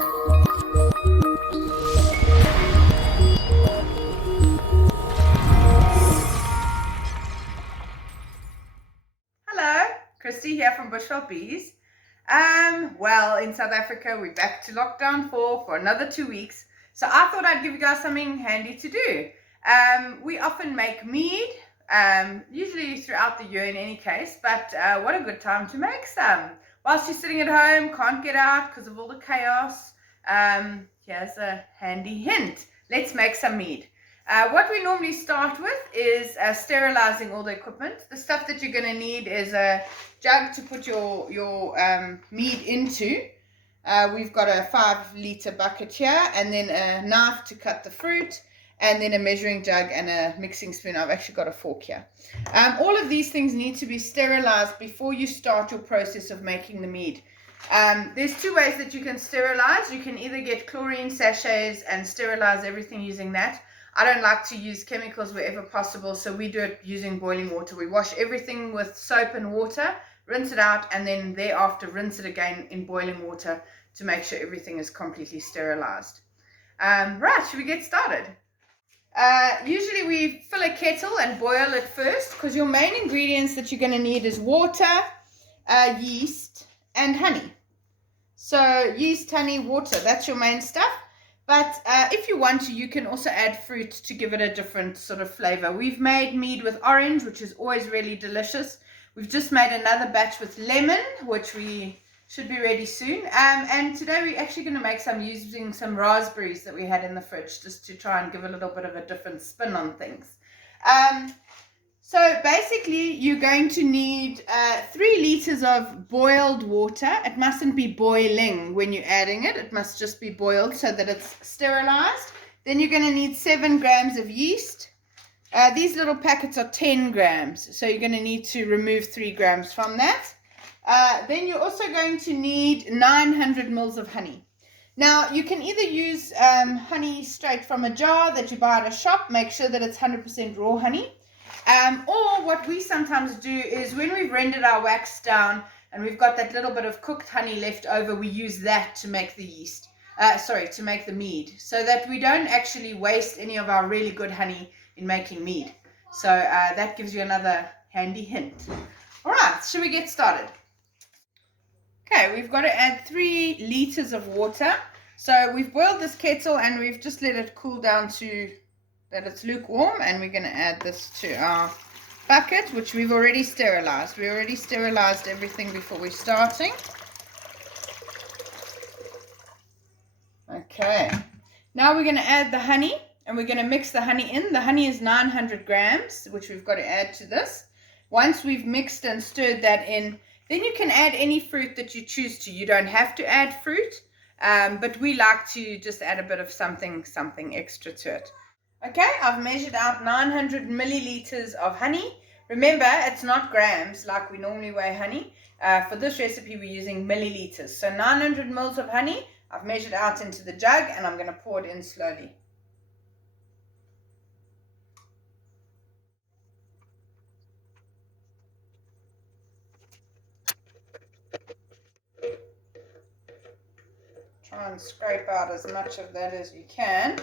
Hello, Kristie here from Bushveld Bees. Well, in South Africa, we're back to lockdown 4 for another 2 weeks. So I thought I'd give you guys something handy to do. We often make mead, usually throughout the year in any case, but what a good time to make some. Whilst you're sitting at home, can't get out because of all the chaos, here's a handy hint. Let's make some mead. What we normally start with is sterilizing all the equipment. The stuff that you're going to need is a jug to put your mead into. We've got a 5-liter bucket here, and then a knife to cut the fruit, and then a measuring jug and a mixing spoon. I've actually got a fork here. All of these things need to be sterilized before you start your process of making the mead. There's 2 ways that you can sterilize. You can either get chlorine sachets and sterilize everything using that. I don't like to use chemicals wherever possible, so we do it using boiling water. We wash everything with soap and water, rinse it out, and then thereafter rinse it again in boiling water to make sure everything is completely sterilized. Right, should we get started? Usually we fill a kettle and boil it first, because your main ingredients that you're going to need is water, yeast, and honey. So yeast, honey, water, that's your main stuff. But if you want to, you can also add fruit to give it a different sort of flavor. We've made mead with orange, which is always really delicious. We've just made another batch with lemon, which we should be ready soon. And today we're actually going to make some using some raspberries that we had in the fridge, just to try and give a little bit of a different spin on things. So basically, you're going to need 3 liters of boiled water. It mustn't be boiling when you're adding it. It must just be boiled so that it's sterilized. Then you're going to need 7 grams of yeast. These little packets are 10 grams, so you're going to need to remove 3 grams from that. Then you're also going to need 900 mils of honey. Now, you can either use honey straight from a jar that you buy at a shop. Make sure that it's 100% raw honey. Or what we sometimes do is when we've rendered our wax down and we've got that little bit of cooked honey left over, we use that to make the yeast, to make the mead, so that we don't actually waste any of our really good honey in making mead. So that gives you another handy hint. All right, should we get started? Okay, we've got to add 3 liters of water. So we've boiled this kettle and we've just let it cool down to that it's lukewarm, and we're going to add this to our bucket, which we've already sterilized. We already sterilized everything before we're starting. Okay, now we're going to add the honey, and we're going to mix the honey in. The honey is 900 grams, which we've got to add to this. Once we've mixed and stirred that in, then you can add any fruit that you choose to. You don't have to add fruit, but we like to just add a bit of something extra to it. Okay, I've measured out 900 milliliters of honey. Remember, it's not grams like we normally weigh honey. For this recipe, we're using milliliters. So 900 mils of honey, I've measured out into the jug, and I'm going to pour it in slowly. Try and scrape out as much of that as you can.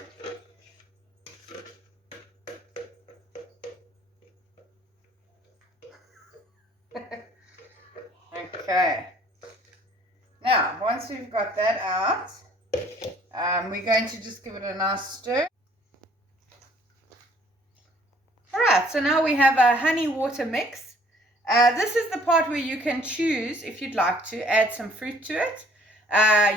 Okay, now once we've got that out, we're going to just give it a nice stir. Alright, so now we have a honey water mix. This is the part where you can choose, if you'd like to, add some fruit to it.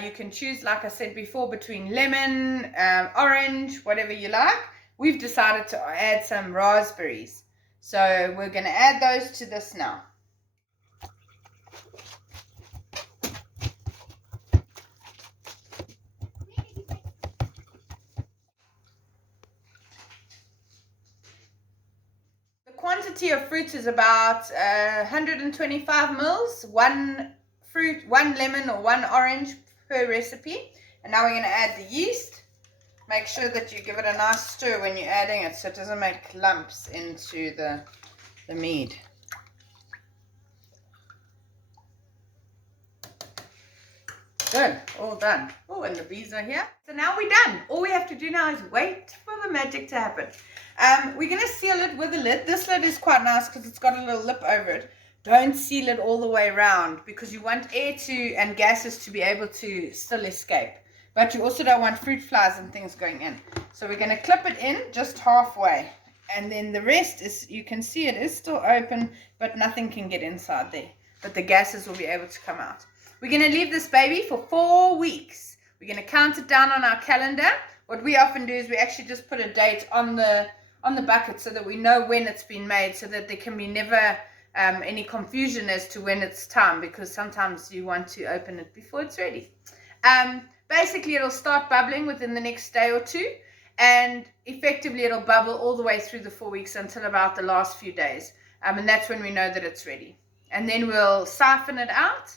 You can choose, like I said before, between lemon, orange, whatever you like. We've decided to add some raspberries, so we're going to add those to this now. The quantity of fruit is about 125 mils, 1 fruit, 1 lemon or 1 orange per recipe. And now we're going to add the yeast. Make sure that you give it a nice stir when you're adding it so it doesn't make lumps into the mead. Good, all done. Oh, and the bees are here. So now we're done. All we have to do now is wait for the magic to happen. We're going to seal it with a lid. This lid is quite nice because it's got a little lip over it. Don't seal it all the way around because you want air and gases to be able to still escape. But you also don't want fruit flies and things going in. So we're going to clip it in just halfway. And then the rest is, you can see it is still open, but nothing can get inside there. But the gases will be able to come out. We're going to leave this baby for 4 weeks. We're going to count it down on our calendar. What we often do is we actually just put a date on the bucket so that we know when it's been made, so that there can be never any confusion as to when it's time, because sometimes you want to open it before it's ready. Basically, it'll start bubbling within the next day or two, and effectively it'll bubble all the way through the 4 weeks until about the last few days, and that's when we know that it's ready. And then we'll siphon it out.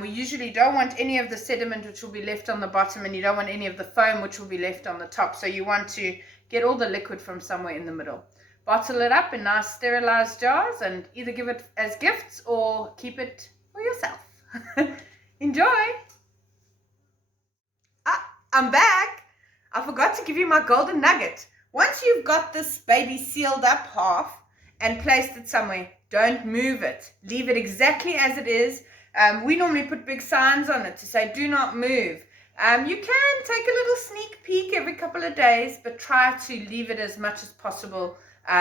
We usually don't want any of the sediment which will be left on the bottom, and you don't want any of the foam which will be left on the top. So you want to get all the liquid from somewhere in the middle. Bottle it up in nice sterilized jars and either give it as gifts or keep it for yourself. Enjoy! I'm back. I forgot to give you my golden nugget. Once you've got this baby sealed up half and placed it somewhere, don't move it. Leave it exactly as it is. We normally put big signs on it to say, do not move. You can take a little sneak peek every couple of days, but try to leave it as much as possible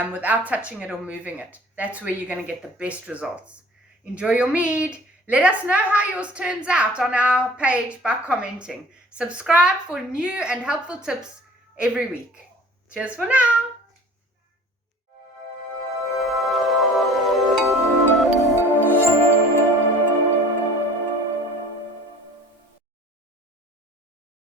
without touching it or moving it. That's where you're going to get the best results. Enjoy your mead. Let us know how yours turns out on our page by commenting. Subscribe for new and helpful tips every week. Cheers for now.